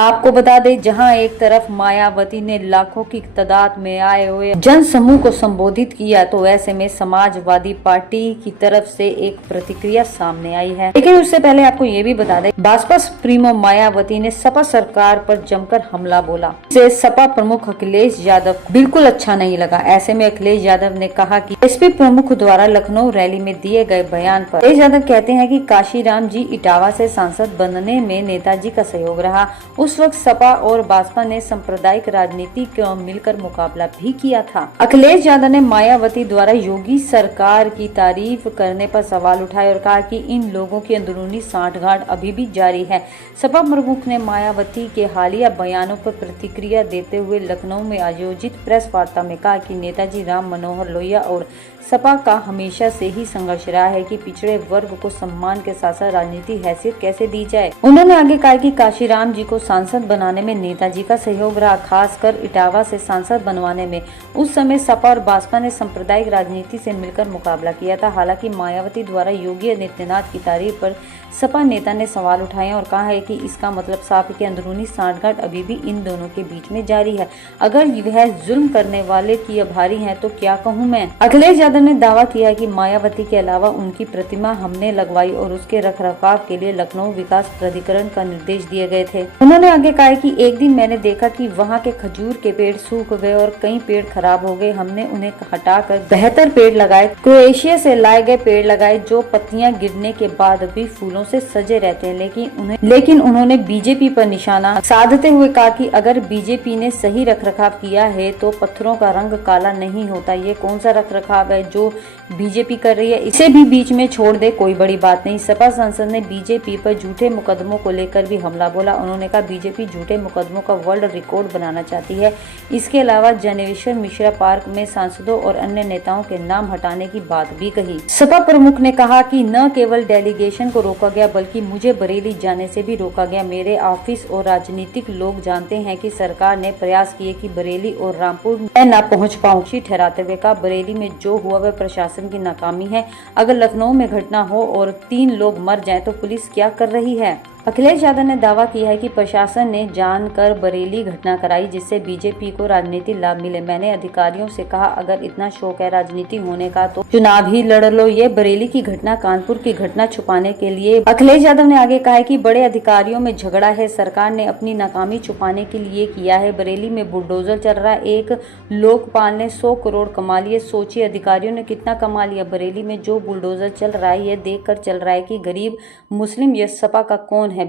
आपको बता दें, जहां एक तरफ मायावती ने लाखों की तादाद में आए हुए जन समूह को संबोधित किया, तो ऐसे में समाजवादी पार्टी की तरफ से एक प्रतिक्रिया सामने आई है। लेकिन उससे पहले आपको ये भी बता दें, भाजपा सुप्रीमो मायावती ने सपा सरकार पर जमकर हमला बोला, जिसे सपा प्रमुख अखिलेश यादव बिल्कुल अच्छा नहीं लगा। ऐसे में अखिलेश यादव ने कहा कि एसपी प्रमुख द्वारा लखनऊ रैली में दिए गए बयान पर अखिलेश यादव कहते हैं कि काशीराम जी इटावा से सांसद बनने में नेताजी का सहयोग रहा। उस वक्त सपा और भाजपा ने सांप्रदायिक राजनीति को मिलकर मुकाबला भी किया था। अखिलेश यादव ने मायावती द्वारा योगी सरकार की तारीफ करने पर सवाल उठाए और कहा कि इन लोगों की अंदरूनी सांठगांठ अभी भी जारी है। सपा प्रमुख ने मायावती के हालिया बयानों पर प्रतिक्रिया देते हुए लखनऊ में आयोजित प्रेस वार्ता में कहा कि नेताजी राम मनोहर लोहिया और सपा का हमेशा से ही संघर्ष रहा है कि पिछड़े वर्ग को सम्मान के साथ साथ राजनीति हैसियत कैसे दी जाए। उन्होंने आगे कहा कि काशीराम जी को सांसद बनाने में नेताजी का सहयोग रहा, खासकर इटावा से सांसद बनवाने में। उस समय सपा और भाजपा ने सांप्रदायिक राजनीति से मिलकर मुकाबला किया था। हालांकि मायावती द्वारा योगी आदित्यनाथ की तारीफ पर सपा नेता ने सवाल उठाए और कहा है कि इसका मतलब साफ है कि अंदरूनी सांठगांठ अभी भी इन दोनों के बीच में जारी है। अगर वह जुल्म करने वाले की आभारी है तो क्या कहूँ मैं। अखिलेश यादव ने दावा किया कि मायावती के अलावा उनकी प्रतिमा हमने लगवाई और उसके रखरखाव के लिए लखनऊ विकास प्राधिकरण का निर्देश दिए गए थे। उन्होंने आगे कहा कि एक दिन मैंने देखा कि वहाँ के खजूर के पेड़ सूख गए और कई पेड़ खराब हो गए। हमने उन्हें हटाकर बेहतर पेड़ लगाए, क्रोएशिया से लाए गए पेड़ लगाए जो पत्तियां गिरने के बाद भी फूलों से सजे रहते हैं। लेकिन उन्होंने बीजेपी पर निशाना साधते हुए कहा कि अगर बीजेपी ने सही रखरखाव किया है तो पत्थरों का रंग काला नहीं होता। ये कौन सा रखरखाव है जो बीजेपी कर रही है, इसे भी बीच में छोड़ दे, कोई बड़ी बात नहीं। सपा सांसद ने बीजेपी पर झूठे मुकदमों को लेकर भी हमला बोला। उन्होंने कहा बीजेपी झूठे मुकदमों का वर्ल्ड रिकॉर्ड बनाना चाहती है। इसके अलावा जनेश्वर मिश्रा पार्क में सांसदों और अन्य नेताओं के नाम हटाने की बात भी कही। सपा प्रमुख ने कहा कि न केवल डेलीगेशन को रोका गया बल्कि मुझे बरेली जाने से भी रोका गया। मेरे ऑफिस और राजनीतिक लोग जानते हैं कि सरकार ने प्रयास किए कि बरेली और रामपुर में न पहुंच पाऊं। ठहराते हुए कहा बरेली में जो हुआ वह प्रशासन की नाकामी है। अगर लखनऊ में घटना हो और 3 लोग मर जाएं तो पुलिस क्या कर रही है। अखिलेश यादव ने दावा किया है कि प्रशासन ने जानकर बरेली घटना कराई जिससे बीजेपी को राजनीतिक लाभ मिले। मैंने अधिकारियों से कहा अगर इतना शौक है राजनीति होने का तो चुनाव ही लड़ लो। ये बरेली की घटना कानपुर की घटना छुपाने के लिए। अखिलेश यादव ने आगे कहा है कि बड़े अधिकारियों में झगड़ा है, सरकार ने अपनी नाकामी छुपाने के लिए किया है। बरेली में बुलडोजर चल रहा है, एक लोकपाल ने 100 करोड़ कमा लिए। सोचिए अधिकारियों ने कितना कमा लिया। बरेली में जो बुलडोजर चल रहा है यह देख कर चल रहा है कि गरीब मुस्लिम या सपा का कौन है।